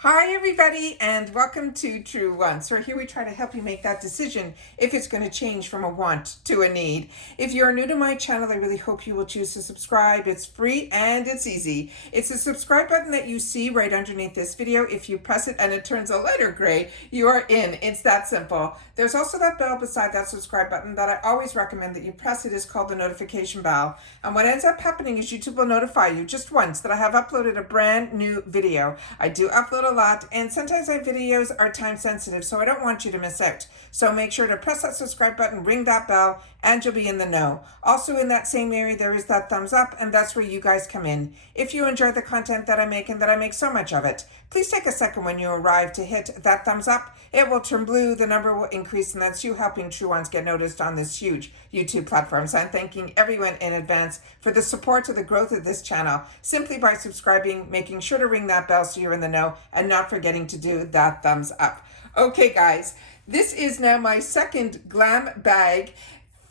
Hi everybody and welcome to True Wants, where here we try to help you make that decision if it's going to change from a want to a need. If you're new to my channel, I really hope you will choose to subscribe. It's free and it's easy. It's the subscribe button that you see right underneath this video. If you press it and it turns a lighter gray, you are in. It's that simple. There's also that bell beside that subscribe button that I always recommend that you press. It is called the notification bell. And what ends up happening is YouTube will notify you just once that I have uploaded a brand new video. I do upload a lot, and sometimes my videos are time sensitive, so I don't want you to miss out. So make sure to press that subscribe button, ring that bell, and you'll be in the know. Also in that same area, there is that thumbs up, and that's where you guys come in. If you enjoy the content that I make and that I make so much of it, please take a second when you arrive to hit that thumbs up. It will turn blue, the number will increase, and that's you helping True Ones get noticed on this huge YouTube platform. So I'm thanking everyone in advance for the support to the growth of this channel, simply by subscribing, making sure to ring that bell so you're in the know, and not forgetting to do that thumbs up. Okay guys, this is now my second glam bag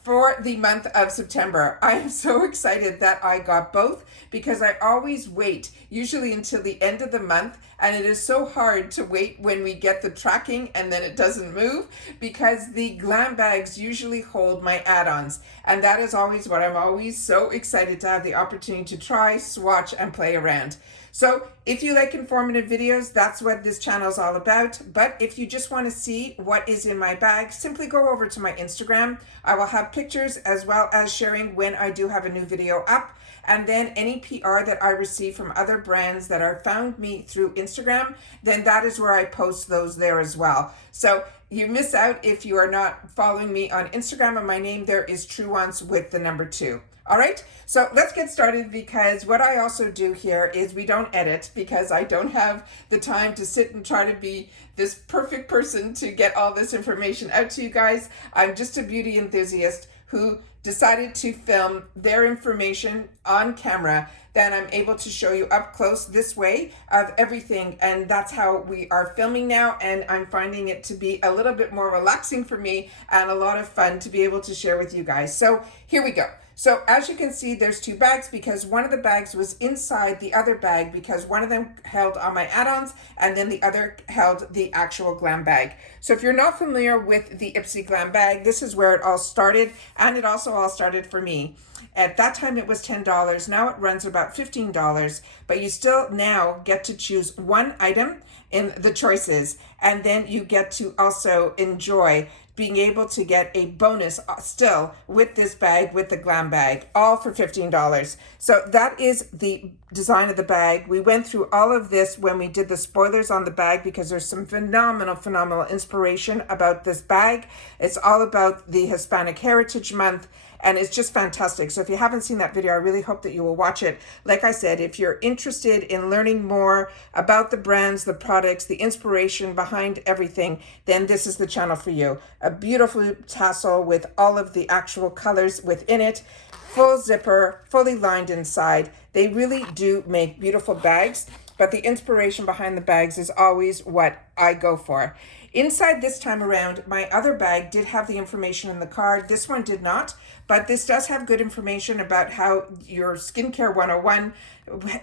for the month of September. I am so excited that I got both, because I always wait, usually until the end of the month, and it is so hard to wait when we get the tracking and then it doesn't move, because the glam bags usually hold my add-ons, and that is always what I'm always so excited to have the opportunity to try, swatch, and play around. So if you like informative videos, that's what this channel is all about. But if you just want to see what is in my bag, simply go over to my Instagram. I will have pictures as well as sharing when I do have a new video up. And then any PR that I receive from other brands that are found me through Instagram, then that is where I post those there as well. So you miss out if you are not following me on Instagram, and my name there is True Ones with the number 2. All right, so let's get started, because what I also do here is we don't edit, because I don't have the time to sit and try to be this perfect person to get all this information out to you guys. I'm just a beauty enthusiast who decided to film their information on camera. Then I'm able to show you up close this way of everything, and that's how we are filming now, and I'm finding it to be a little bit more relaxing for me and a lot of fun to be able to share with you guys. So here we go. So as you can see, there's 2 bags, because one of the bags was inside the other bag, because one of them held on my add-ons and then the other held the actual glam bag. So if you're not familiar with the IPSY Glam Bag, this is where it all started, and it also all started for me. At that time it was $10, now it runs about $15, but you still now get to choose one item in the choices, and then you get to also enjoy being able to get a bonus still with this bag, with the glam bag, all for $15. So that is the design of the bag. We went through all of this when we did the spoilers on the bag, because there's some phenomenal inspiration about this bag. It's all about the Hispanic Heritage Month, and it's just fantastic. So if you haven't seen that video, I really hope that you will watch it. Like I said, if you're interested in learning more about the brands, the products, the inspiration behind everything, then this is the channel for you. A beautiful tassel with all of the actual colors within it, full zipper, fully lined inside. They really do make beautiful bags, but the inspiration behind the bags is always what I go for. Inside this time around, my other bag did have the information in the card. This one did not, but this does have good information about how your skincare 101,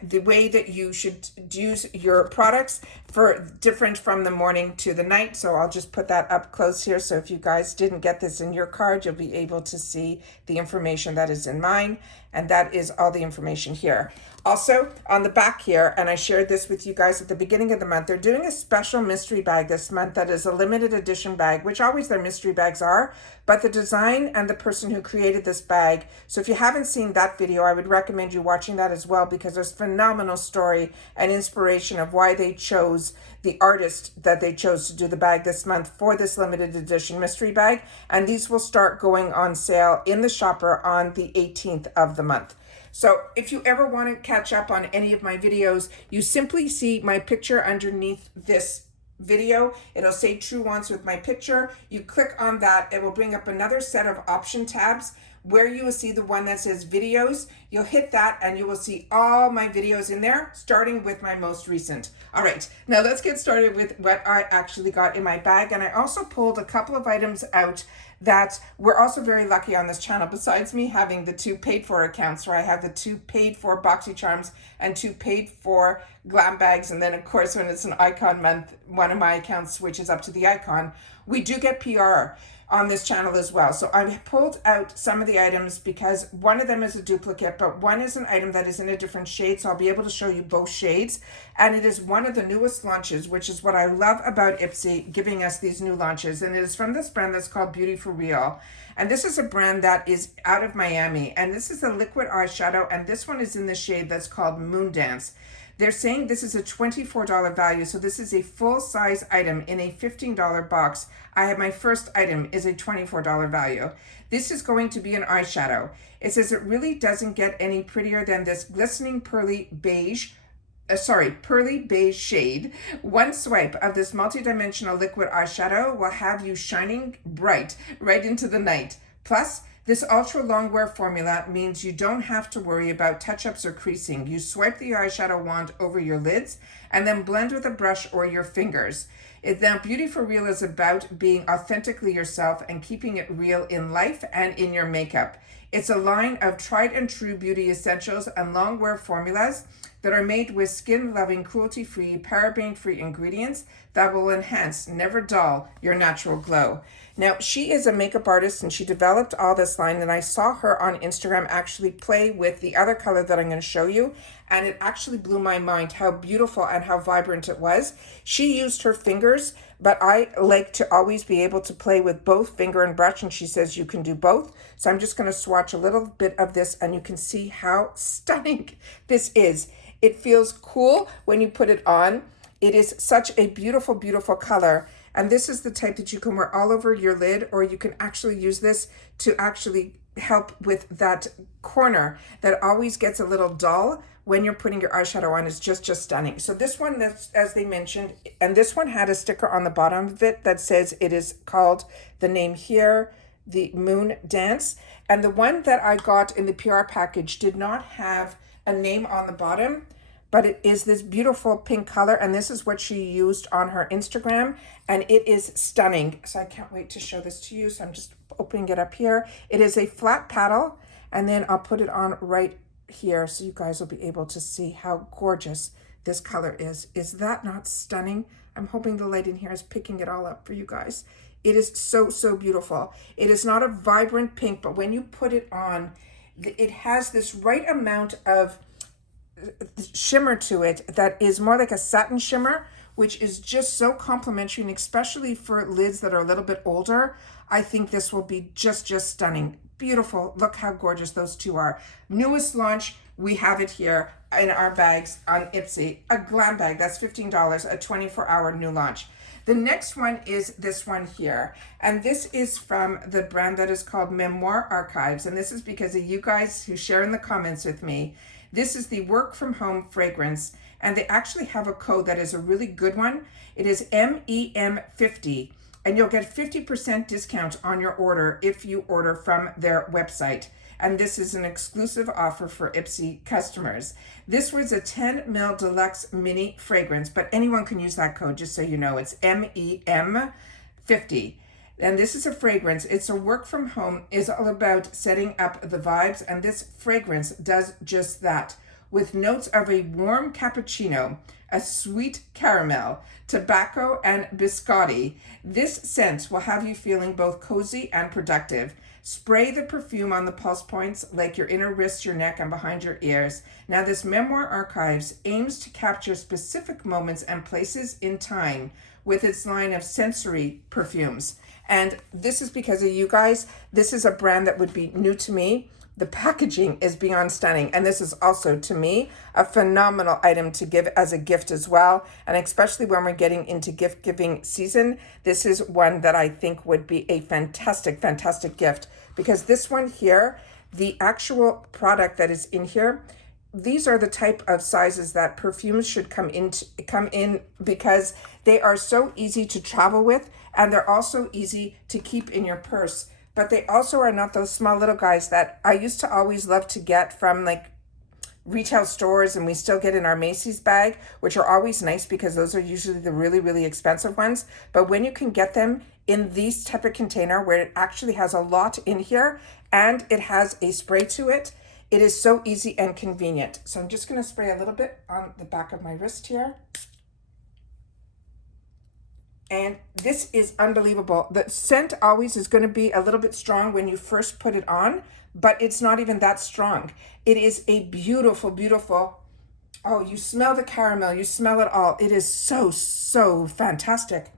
the way that you should use your products for different from the morning to the night. So I'll just put that up close here. So if you guys didn't get this in your card, you'll be able to see the information that is in mine. And that is all the information here. Also on the back here, and I shared this with you guys at the beginning of the month, they're doing a special mystery bag this month that is a limited edition bag, which always their mystery bags are, but the design and the person who created this bag. So if you haven't seen that video, I would recommend you watching that as well, because there's phenomenal story and inspiration of why they chose the artist that they chose to do the bag this month for this limited edition mystery bag. And these will start going on sale in the shopper on the 18th of the month. So if you ever want to catch up on any of my videos, you simply see my picture underneath this video. It'll say True Ones with my picture. You click on that, it will bring up another set of option tabs where you will see the one that says videos. You'll hit that and you will see all my videos in there, starting with my most recent. All right, now let's get started with what I actually got in my bag. And I also pulled a couple of items out that we're also very lucky on this channel, besides me having the 2 paid for accounts where I have the 2 paid for BoxyCharms and 2 paid for glam bags. And then of course, when it's an icon month, one of my accounts switches up to the icon. We do get PR on this channel as well. So I've pulled out some of the items because one of them is a duplicate, but one is an item that is in a different shade. So I'll be able to show you both shades. And it is one of the newest launches, which is what I love about IPSY giving us these new launches. And it is from this brand that's called Beauty For Real. And this is a brand that is out of Miami. And this is a liquid eyeshadow. And this one is in the shade that's called Moon Dance. They're saying this is a $24 value, so this is a full-size item in a $15 box. I have my first item is a $24 value. This is going to be an eyeshadow. It says it really doesn't get any prettier than this glistening pearly beige shade. One swipe of this multi-dimensional liquid eyeshadow will have you shining bright right into the night. Plus, this ultra long wear formula means you don't have to worry about touch-ups or creasing. You swipe the eyeshadow wand over your lids and then blend with a brush or your fingers. Now, Beauty For Real is about being authentically yourself and keeping it real in life and in your makeup. It's a line of tried and true beauty essentials and long wear formulas that are made with skin-loving, cruelty-free, paraben-free ingredients that will enhance, never dull, your natural glow. Now, she is a makeup artist and she developed all this line, and I saw her on Instagram actually play with the other color that I'm going to show you, and it actually blew my mind how beautiful and how vibrant it was. She used her fingers, but I like to always be able to play with both finger and brush, and she says you can do both. So I'm just going to swatch a little bit of this and you can see how stunning this is. It feels cool when you put it on. It is such a beautiful, beautiful color. And this is the type that you can wear all over your lid, or you can actually use this to actually help with that corner that always gets a little dull when you're putting your eyeshadow on. Is just stunning. So this one, that's, as they mentioned, and this one had a sticker on the bottom of it that says it is called, the name here, the Moon Dance. And the one that I got in the PR package did not have a name on the bottom, but it is this beautiful pink color, and this is what she used on her Instagram, and it is stunning. So I can't wait to show this to you. So I'm just opening it up here. It is a flat paddle, and then I'll put it on right here so you guys will be able to see how gorgeous this color is. Is that not stunning? I'm hoping the light in here is picking it all up for you guys. It is so, so beautiful. It is not a vibrant pink, but when you put it on, it has this right amount of shimmer to it that is more like a satin shimmer, which is just so complimentary, and especially for lids that are a little bit older, I think this will be just stunning. Beautiful. Look how gorgeous those two are. Newest launch, we have it here in our bags on IPSY. A glam bag, that's $15, a 24-hour new launch. The next one is this one here, and this is from the brand that is called Memoir Archives, and this is because of you guys who share in the comments with me. This is the work from home fragrance, and they actually have a code that is a really good one. It is MEM50, and you'll get 50% discount on your order if you order from their website. And this is an exclusive offer for IPSY customers. This was a 10 ml deluxe mini fragrance, but anyone can use that code, just so you know. It's MEM50. And this is a fragrance. It's a work from home, is all about setting up the vibes. And this fragrance does just that, with notes of a warm cappuccino, a sweet caramel, tobacco, and biscotti. This scent will have you feeling both cozy and productive. Spray the perfume on the pulse points, like your inner wrist, your neck, and behind your ears. Now, this Memoir Archives aims to capture specific moments and places in time with its line of sensory perfumes. And this is because of you guys. This is a brand that would be new to me. The packaging is beyond stunning. And this is also, to me, a phenomenal item to give as a gift as well. And especially when we're getting into gift giving season, this is one that I think would be a fantastic, fantastic gift. Because this one here, the actual product that is in here, these are the type of sizes that perfumes should come in because they are so easy to travel with, and they're also easy to keep in your purse. But they also are not those small little guys that I used to always love to get from like retail stores, and we still get in our Macy's bag, which are always nice because those are usually the really, really expensive ones. But when you can get them in these type of container where it actually has a lot in here and it has a spray to it, it is so easy and convenient. So I'm just going to spray a little bit on the back of my wrist here. And this is unbelievable. The scent always is going to be a little bit strong when you first put it on, but it's not even that strong. It is a beautiful, beautiful, oh, you smell the caramel, you smell it all. It is so, so fantastic.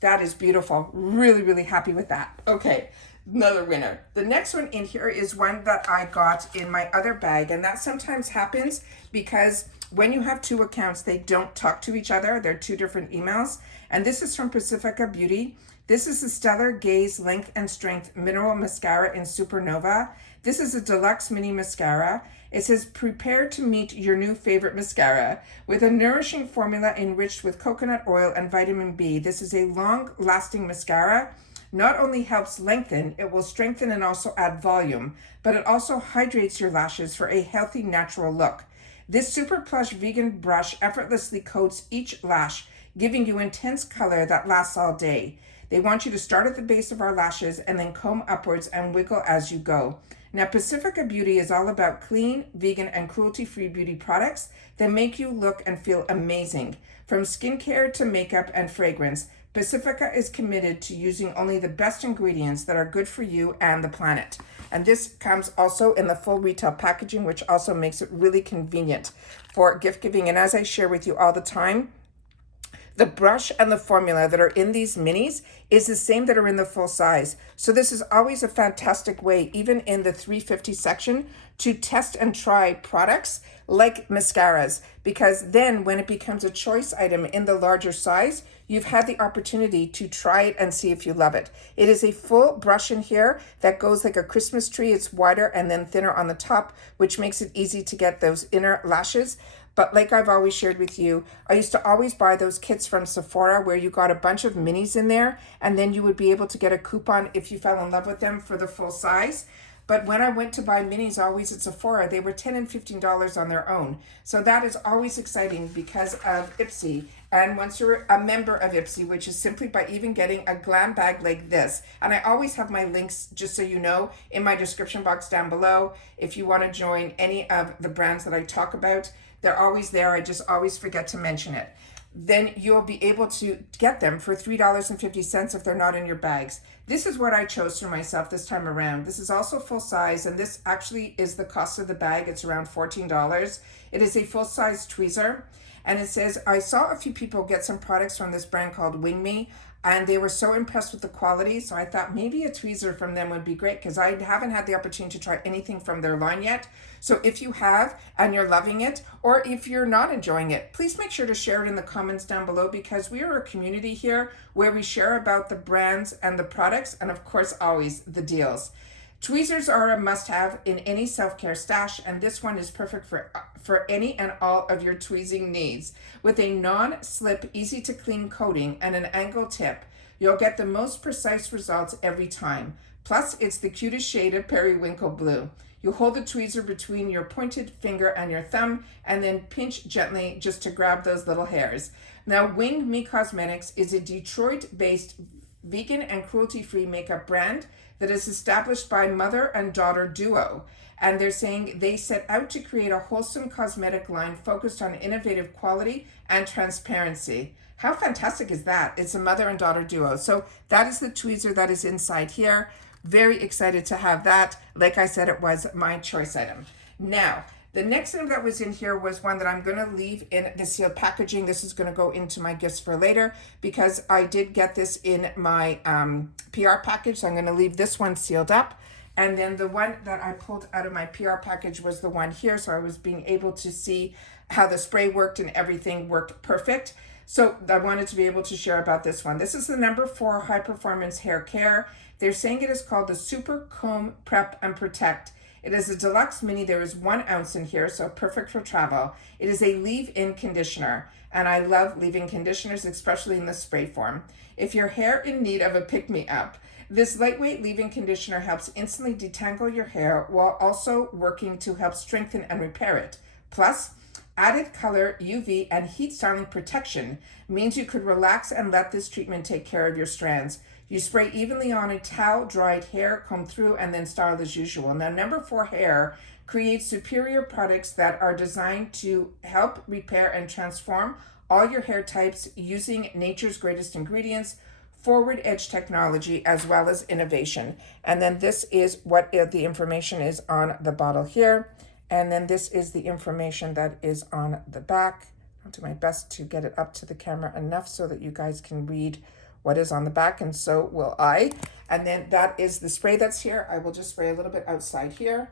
That is beautiful. Really, really happy with that. Okay, another winner. The next one in here is one that I got in my other bag, and that sometimes happens because when you have two accounts, they don't talk to each other. They're two different emails. And this is from Pacifica Beauty. This is the Stellar Gaze Length and Strength Mineral Mascara in Supernova. This is a deluxe mini mascara. It says, prepare to meet your new favorite mascara. With a nourishing formula enriched with coconut oil and vitamin B, this is a long-lasting mascara. Not only helps lengthen, it will strengthen and also add volume, but it also hydrates your lashes for a healthy, natural look. This super plush vegan brush effortlessly coats each lash, giving you intense color that lasts all day. They want you to start at the base of our lashes and then comb upwards and wiggle as you go. Now, Pacifica Beauty is all about clean, vegan, and cruelty-free beauty products that make you look and feel amazing. From skincare to makeup and fragrance, Pacifica is committed to using only the best ingredients that are good for you and the planet. And this comes also in the full retail packaging, which also makes it really convenient for gift giving. And as I share with you all the time, the brush and the formula that are in these minis is the same that are in the full size. So this is always a fantastic way, even in the $3.50 section, to test and try products like mascaras, because then when it becomes a choice item in the larger size, you've had the opportunity to try it and see if you love it. It is a full brush in here that goes like a Christmas tree. It's wider and then thinner on the top, which makes it easy to get those inner lashes. But like I've always shared with you, I used to always buy those kits from Sephora where you got a bunch of minis in there, and then you would be able to get a coupon if you fell in love with them for the full size. But when I went to buy minis always at Sephora, they were $10 and $15 on their own. So that is always exciting because of IPSY. And once you're a member of IPSY, which is simply by even getting a glam bag like this, and I always have my links, just so you know, in my description box down below. If you want to join any of the brands that I talk about, they're always there. I just always forget to mention it. Then you'll be able to get them for $3.50 if they're not in your bags. This is what I chose for myself this time around. This is also full size, and this actually is the cost of the bag. It's around $14. It is a full-size tweezer, and it says, I saw a few people get some products from this brand called WingMe, and they were so impressed with the quality, so I thought maybe a tweezer from them would be great because I haven't had the opportunity to try anything from their line yet. So if you have and you're loving it, or if you're not enjoying it, please make sure to share it in the comments down below, because we are a community here where we share about the brands and the products, and of course always the deals. Tweezers are a must-have in any self-care stash, and this one is perfect for any and all of your tweezing needs. With a non-slip, easy-to-clean coating and an angle tip, you'll get the most precise results every time. Plus, it's the cutest shade of periwinkle blue. You hold the tweezer between your pointed finger and your thumb, and then pinch gently just to grab those little hairs. Now, WingMe Cosmetics is a Detroit-based vegan and cruelty-free makeup brand that is established by mother and daughter duo. And they're saying they set out to create a wholesome cosmetic line focused on innovative quality and transparency. How fantastic is that? It's a mother and daughter duo. So that is the tweezer that is inside here. Very excited to have that. Like I said, it was my choice item. Now, the next thing that was in here was one that I'm going to leave in the sealed packaging. This is going to go into my gifts for later because I did get this in my PR package. So I'm going to leave this one sealed up. And then the one that I pulled out of my PR package was the one here. So I was being able to see how the spray worked and everything worked perfect. So I wanted to be able to share about this one. This is the No4 High Performance Hair Care. They're saying it is called the Super Comb Prep and Protect. It is a deluxe mini. There is 1 ounce in here, so perfect for travel. It is a leave-in conditioner, and I love leave-in conditioners, especially in the spray form. If your hair in need of a pick-me-up, this lightweight leave-in conditioner helps instantly detangle your hair while also working to help strengthen and repair it. Plus, added color, UV, and heat styling protection means you could relax and let this treatment take care of your strands. You spray evenly on a towel, dried hair, comb through, and then style as usual. Now, No4 Hair creates superior products that are designed to help repair and transform all your hair types using nature's greatest ingredients, forward edge technology, as well as innovation. And then this is what the information is on the bottle here. And then this is the information that is on the back. I'll do my best to get it up to the camera enough so that you guys can read what is on the back, and so will I. And then that is the spray that's here. I will just spray a little bit outside here.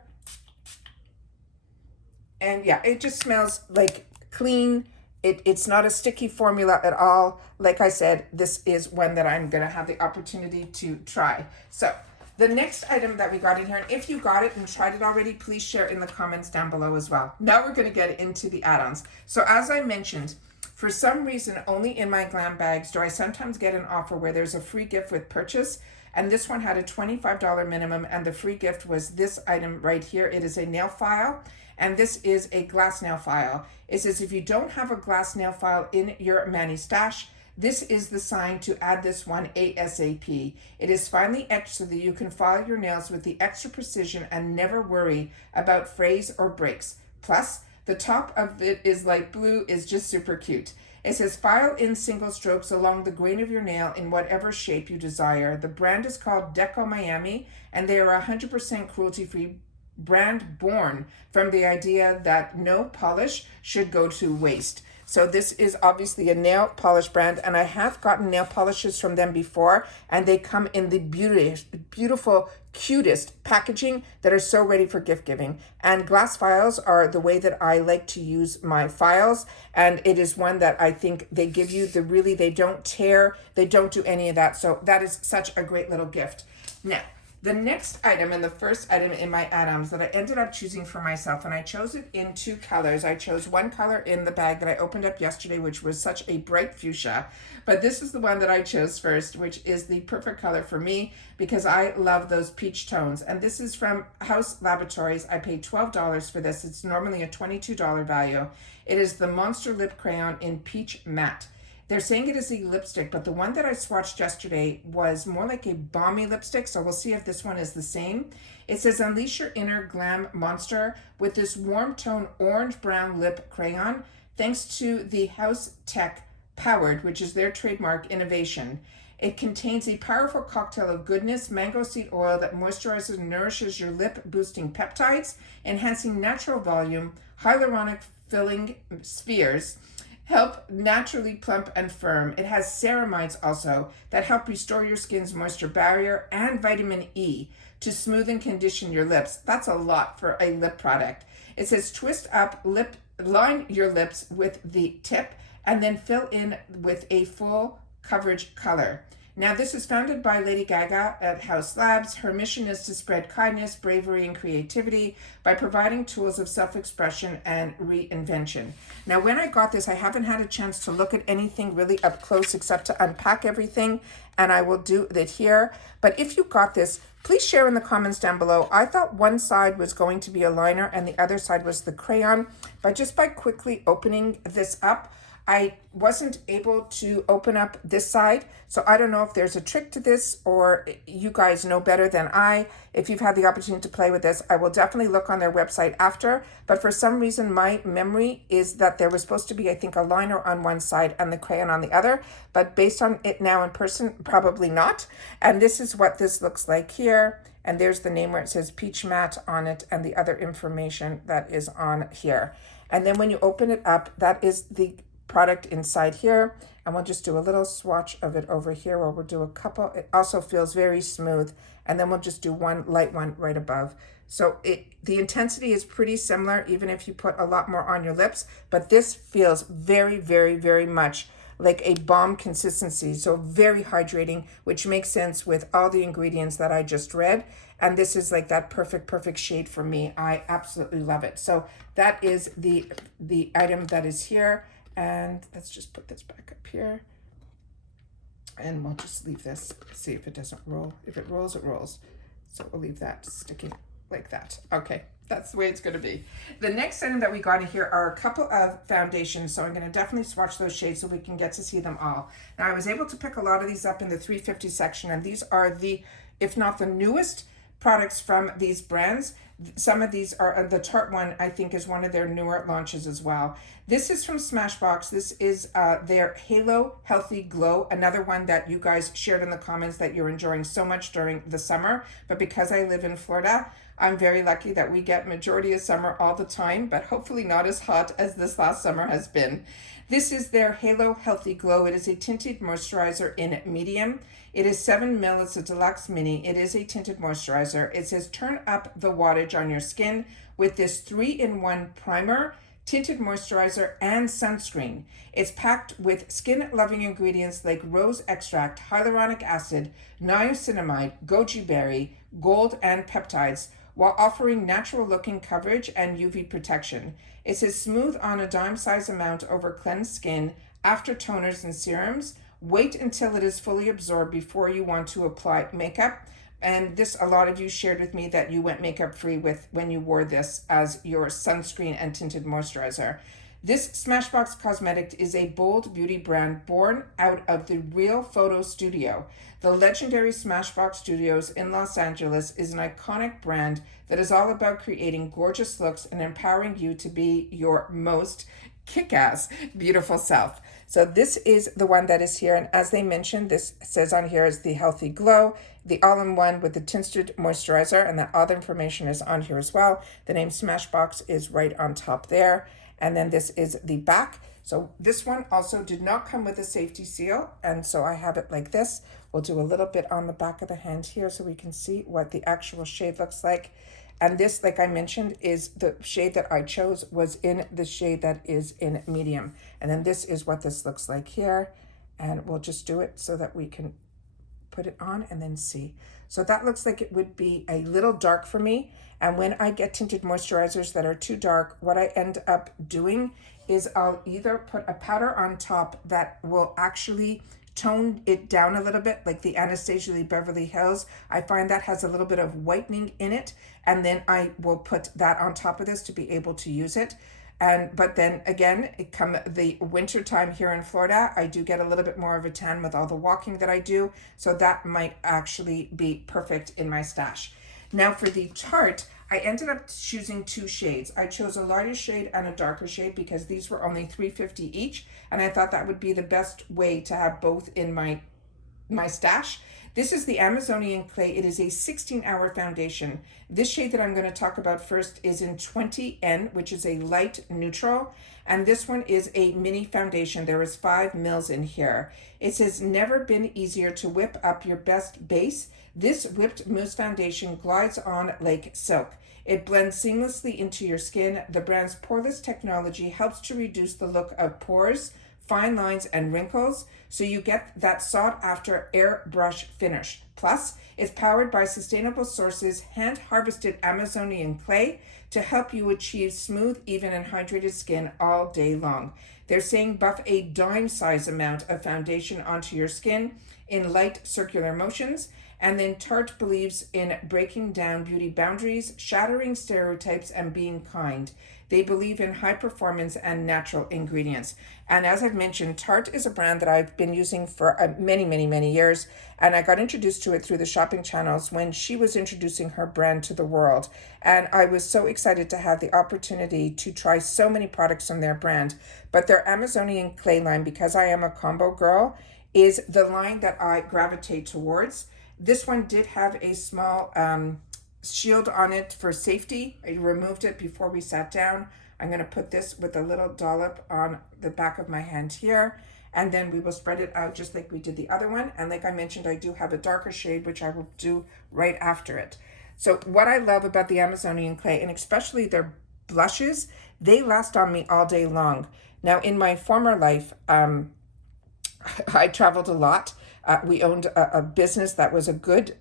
And yeah, it just smells like clean. It's not a sticky formula at all. Like I said, this is one that I'm gonna have the opportunity to try. So the next item that we got in here, and if you got it and tried it already, please share in the comments down below as well. Now we're gonna get into the add-ons. So as I mentioned, for some reason, only in my glam bags do I sometimes get an offer where there's a free gift with purchase. And this one had a $25 minimum, and the free gift was this item right here. It is a nail file, and this is a glass nail file. It says if you don't have a glass nail file in your mani stash, this is the sign to add this one ASAP. It is finely etched so that you can file your nails with the extra precision and never worry about frays or breaks. Plus, the top of it is light blue, is just super cute. It says file in single strokes along the grain of your nail in whatever shape you desire. The brand is called Deco Miami, and they are 100% cruelty-free brand born from the idea that no polish should go to waste. So this is obviously a nail polish brand, and I have gotten nail polishes from them before, and they come in the beautiful, cutest packaging that are so ready for gift giving. And glass files are the way that I like to use my files, and it is one that I think they give you they don't tear, they don't do any of that. So that is such a great little gift. Now, the next item and the first item in my add-ons that I ended up choosing for myself, and I chose it in two colors. I chose one color in the bag that I opened up yesterday, which was such a bright fuchsia. But this is the one that I chose first, which is the perfect color for me because I love those peach tones. And this is from House Laboratories. I paid $12 for this. It's normally a $22 value. It is the Monster Lip Crayon in Peach Matte. They're saying it is a lipstick, but the one that I swatched yesterday was more like a balmy lipstick, so we'll see if this one is the same. It says, unleash your inner glam monster with this warm tone orange-brown lip crayon, thanks to the House Tech Powered, which is their trademark innovation. It contains a powerful cocktail of goodness, mango seed oil that moisturizes and nourishes your lip, boosting peptides, enhancing natural volume, hyaluronic filling spheres, help naturally plump and firm. It has ceramides also that help restore your skin's moisture barrier, and vitamin E to smooth and condition your lips. That's a lot for a lip product. It says twist up line your lips with the tip and then fill in with a full coverage color. Now, this is founded by Lady Gaga at House Labs. Her mission is to spread kindness, bravery, and creativity by providing tools of self-expression and reinvention. Now, when I got this, I haven't had a chance to look at anything really up close except to unpack everything, and I will do that here. But if you got this, please share in the comments down below. I thought one side was going to be a liner and the other side was the crayon, but just by quickly opening this up, I wasn't able to open up this side, so I don't know if there's a trick to this or you guys know better than I. If you've had the opportunity to play with this, I will definitely look on their website after, but for some reason my memory is that there was supposed to be, I think, a liner on one side and the crayon on the other, but based on it now in person, probably not. And this is what this looks like here, and there's the name where it says Peach Matte on it and the other information that is on here. And then when you open it up, that is the product inside here, and we'll just do a little swatch of it over here where we'll do a couple. It also feels very smooth, and then we'll just do one light one right above. So the intensity is pretty similar even if you put a lot more on your lips, but this feels very, very, very much like a balm consistency, so very hydrating, which makes sense with all the ingredients that I just read. And this is like that perfect shade for me. I absolutely love it. So that is the item that is here. And let's just put this back up here. And we'll just leave this, see if it doesn't roll. If it rolls, it rolls. So we'll leave that sticking like that. Okay, That's the way it's going to be. The next item that we got in here are a couple of foundations, so I'm going to definitely swatch those shades so we can get to see them all. Now, I was able to pick a lot of these up in the 350 section, and these are the, if not the newest products from these brands. Some of these are, the Tarte one I think is one of their newer launches as well. This is from Smashbox. This is their Halo Healthy Glow, another one that you guys shared in the comments that you're enjoying so much during the summer. But because I live in Florida, I'm very lucky that we get majority of summer all the time, but hopefully not as hot as this last summer has been. This is their Halo Healthy Glow. It is a tinted moisturizer in medium. It is 7 ml. It's a deluxe mini. It is a tinted moisturizer. It says turn up the wattage on your skin with this 3-in-1 primer, tinted moisturizer, and sunscreen. It's packed with skin-loving ingredients like rose extract, hyaluronic acid, niacinamide, goji berry, gold, and peptides, while offering natural-looking coverage and UV protection. It says smooth on a dime-size amount over cleansed skin after toners and serums. Wait until it is fully absorbed before you want to apply makeup. And this, a lot of you shared with me that you went makeup free with when you wore this as your sunscreen and tinted moisturizer. This Smashbox Cosmetics is a bold beauty brand born out of the Real Photo Studio. The legendary Smashbox Studios in Los Angeles is an iconic brand that is all about creating gorgeous looks and empowering you to be your most kick-ass beautiful self. So this is the one that is here, and as they mentioned, this says on here is the Healthy Glow, the all-in-one with the tinted moisturizer, and that all the information is on here as well. The name Smashbox is right on top there. And then this is the back. So this one also did not come with a safety seal, and so I have it like this. We'll do a little bit on the back of the hand here so we can see what the actual shade looks like. And this, like I mentioned, is the shade that I chose was in the shade that is in medium. And then this is what this looks like here. And we'll just do it so that we can put it on and then see. So that looks like it would be a little dark for me. And when I get tinted moisturizers that are too dark, what I end up doing is I'll either put a powder on top that will actually tone it down a little bit, like the Anastasia Lee Beverly Hills. I find that has a little bit of whitening in it, and then I will put that on top of this to be able to use it. But then again, it come the winter time here in Florida, I do get a little bit more of a tan with all the walking that I do, so that might actually be perfect in my stash. Now for the Tarte, I ended up choosing two shades. I chose a lighter shade and a darker shade because these were only $3.50 each, and I thought that would be the best way to have both in my stash. This is the Amazonian Clay. It is a 16-hour foundation. This shade that I'm going to talk about first is in 20N, which is a light neutral, and this one is a mini foundation. There is 5 mils in here. It says, never been easier to whip up your best base. This whipped mousse foundation glides on like silk. It blends seamlessly into your skin. The brand's poreless technology helps to reduce the look of pores, fine lines, and wrinkles, so you get that sought-after airbrush finish. Plus, it's powered by sustainable sources, hand-harvested Amazonian clay to help you achieve smooth, even, and hydrated skin all day long. They're saying buff a dime-size amount of foundation onto your skin in light circular motions. And then Tarte believes in breaking down beauty boundaries, shattering stereotypes, and being kind. They believe in high performance and natural ingredients. And as I've mentioned, Tarte is a brand that I've been using for many years. And I got introduced to it through the shopping channels when she was introducing her brand to the world. And I was so excited to have the opportunity to try so many products from their brand. But their Amazonian Clay line, because I am a combo girl, is the line that I gravitate towards. This one did have a small shield on it for safety. I removed it before we sat down. I'm going to put this with a little dollop on the back of my hand here, and then we will spread it out just like we did the other one. And like I mentioned, I do have a darker shade, which I will do right after it. So what I love about the Amazonian Clay, and especially their blushes, they last on me all day long. Now, in my former life, I traveled a lot. We owned a business that was a good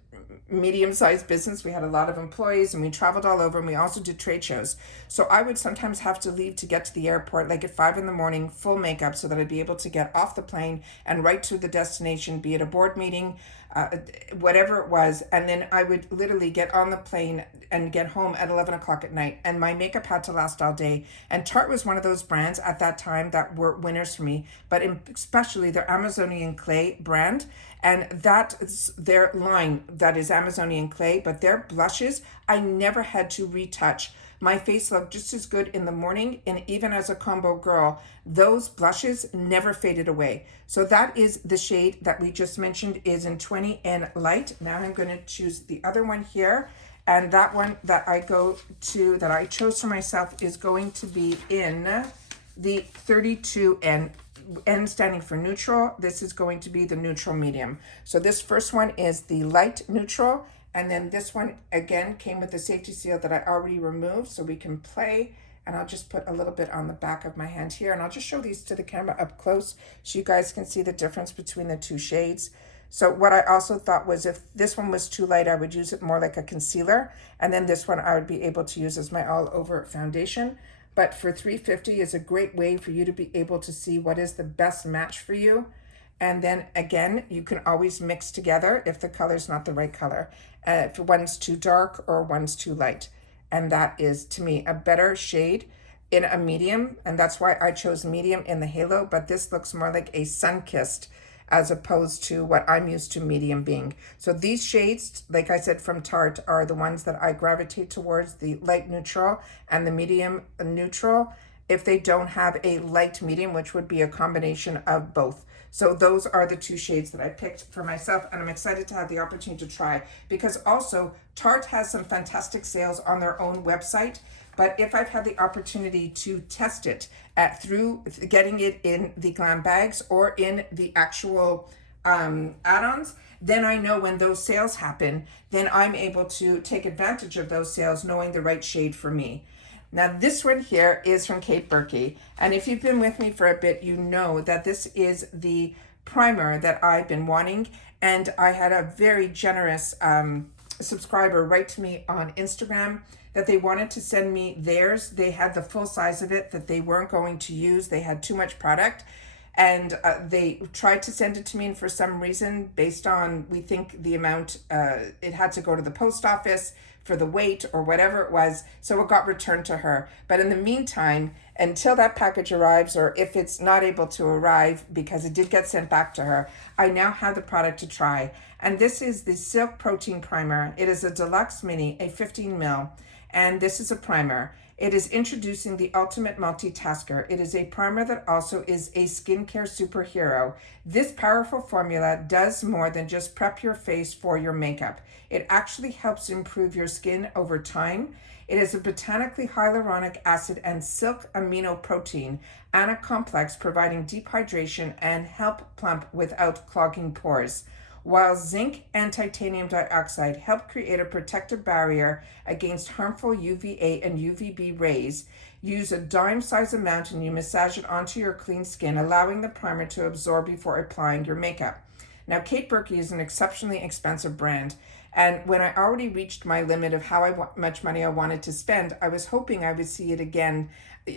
medium-sized business. We had a lot of employees and we traveled all over, and we also did trade shows. So I would sometimes have to leave to get to the airport like at 5 in the morning, full makeup, so that I'd be able to get off the plane and right to the destination, be it a board meeting, whatever it was. And then I would literally get on the plane and get home at 11 o'clock at night. And my makeup had to last all day. And Tarte was one of those brands at that time that were winners for me, but especially their Amazonian Clay brand. And that is their line, that is Amazonian Clay, but their blushes, I never had to retouch. My face looked just as good in the morning, and even as a combo girl, those blushes never faded away. So that is the shade that we just mentioned, is in 20 in light. Now I'm going to choose the other one here. And that one that I chose for myself is going to be in the 32 N. N standing for neutral. This is going to be the neutral medium. So this first one is the light neutral, and then this one again came with the safety seal that I already removed, so we can play. And I'll just put a little bit on the back of my hand here, and I'll just show these to the camera up close so you guys can see the difference between the two shades. So what I also thought was, if this one was too light, I would use it more like a concealer, and then this one I would be able to use as my all over foundation. But for $3.50 is a great way for you to be able to see what is the best match for you. And then again, you can always mix together if the color's not the right color. If one's too dark or one's too light. And that is, to me, a better shade in a medium. And that's why I chose medium in the halo. But this looks more like a sun-kissed as opposed to what I'm used to medium being. So these shades, like I said, from Tarte, are the ones that I gravitate towards, the light neutral and the medium neutral, if they don't have a light medium, which would be a combination of both. So those are the two shades that I picked for myself, and I'm excited to have the opportunity to try, because also Tarte has some fantastic sales on their own website. But if I've had the opportunity to test it through getting it in the glam bags or in the actual add-ons, then I know when those sales happen, then I'm able to take advantage of those sales knowing the right shade for me. Now this one here is from Kate Birky. And if you've been with me for a bit, you know that this is the primer that I've been wanting. And I had a very generous subscriber write to me on Instagram that they wanted to send me theirs. They had the full size of it that they weren't going to use. They had too much product. And they tried to send it to me, and for some reason, based on, we think, the amount, it had to go to the post office for the weight or whatever it was, so it got returned to her. But in the meantime, until that package arrives, or if it's not able to arrive because it did get sent back to her, I now have the product to try. And this is the Silk Protein Primer. It is a deluxe mini, a 15 ml, and this is a primer. It is introducing the ultimate multitasker. It is a primer that also is a skincare superhero. This powerful formula does more than just prep your face for your makeup. It actually helps improve your skin over time. It is a botanically hyaluronic acid and silk amino protein and a complex providing deep hydration and help plump without clogging pores, while zinc and titanium dioxide help create a protective barrier against harmful UVA and UVB rays. Use a dime-sized amount and you massage it onto your clean skin, allowing the primer to absorb before applying your makeup. Now, Kate Birky is an exceptionally expensive brand, and when I already reached my limit of how much money I wanted to spend, I was hoping I would see it again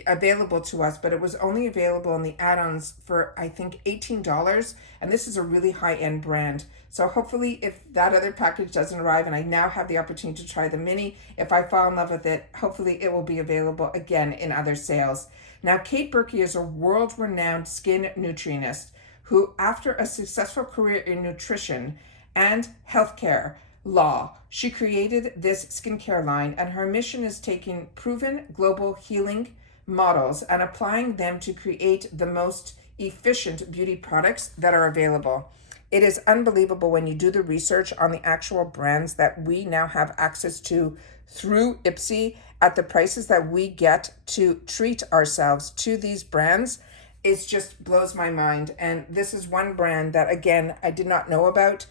available to us, but it was only available in the add-ons for, I think, $18, and this is a really high-end brand. So hopefully, if that other package doesn't arrive and I now have the opportunity to try the mini, if I fall in love with it, hopefully it will be available again in other sales. Now, Kate Birky is a world-renowned skin nutritionist who, after a successful career in nutrition and healthcare law, she created this skincare line, and her mission is taking proven global healing models and applying them to create the most efficient beauty products that are available. It is unbelievable when you do the research on the actual brands that we now have access to through IPSY at the prices that we get to treat ourselves to these brands. It just blows my mind. And this is one brand that, again, I did not know about,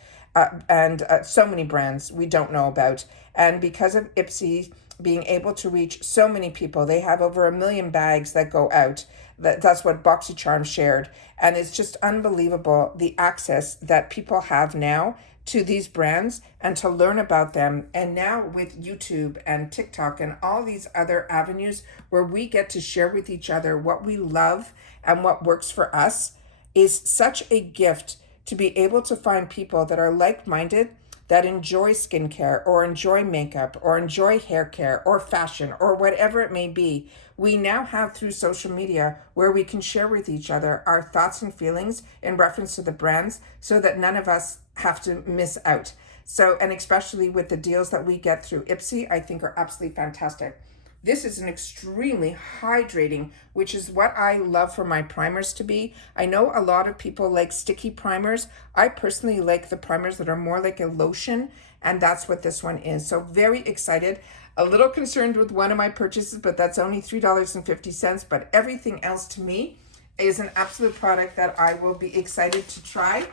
and so many brands we don't know about. And because of IPSY being able to reach so many people, they have over 1 million bags that go out. That's what BoxyCharm shared. And it's just unbelievable the access that people have now to these brands and to learn about them. And now with YouTube and TikTok and all these other avenues where we get to share with each other what we love and what works for us, is such a gift to be able to find people that are like-minded, that enjoy skincare or enjoy makeup or enjoy hair care or fashion or whatever it may be. We now have through social media where we can share with each other our thoughts and feelings in reference to the brands so that none of us have to miss out. So, and especially with the deals that we get through IPSY, I think are absolutely fantastic. This is an extremely hydrating, which is what I love for my primers to be. I know a lot of people like sticky primers. I personally like the primers that are more like a lotion, and that's what this one is. So very excited. A little concerned with one of my purchases, but that's only $3.50. But everything else to me is an absolute product that I will be excited to try.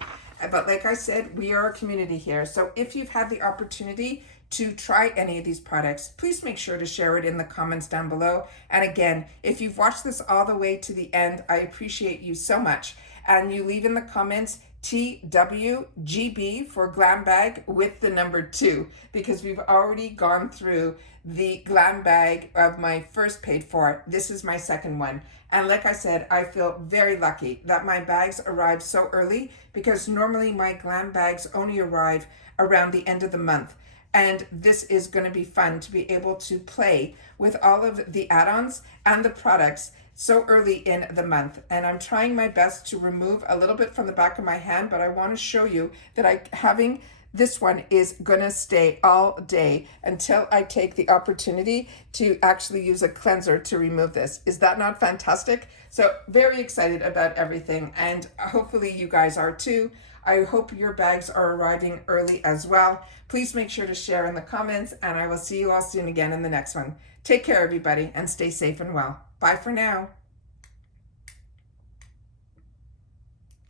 But like I said, we are a community here. So if you've had the opportunity to try any of these products, please make sure to share it in the comments down below. And again, if you've watched this all the way to the end, I appreciate you so much. And you leave in the comments TWGB for Glam Bag with the number 2, because we've already gone through the Glam Bag of my first paid for. This is my second one. And like I said, I feel very lucky that my bags arrived so early, because normally my Glam bags only arrive around the end of the month. And this is going to be fun to be able to play with all of the add-ons and the products so early in the month. And I'm trying my best to remove a little bit from the back of my hand, but I want to show you that having this one is going to stay all day until I take the opportunity to actually use a cleanser to remove this. Is that not fantastic? So very excited about everything, and hopefully you guys are too. I hope your bags are arriving early as well. Please make sure to share in the comments, and I will see you all soon again in the next one. Take care, everybody, and stay safe and well. Bye for now.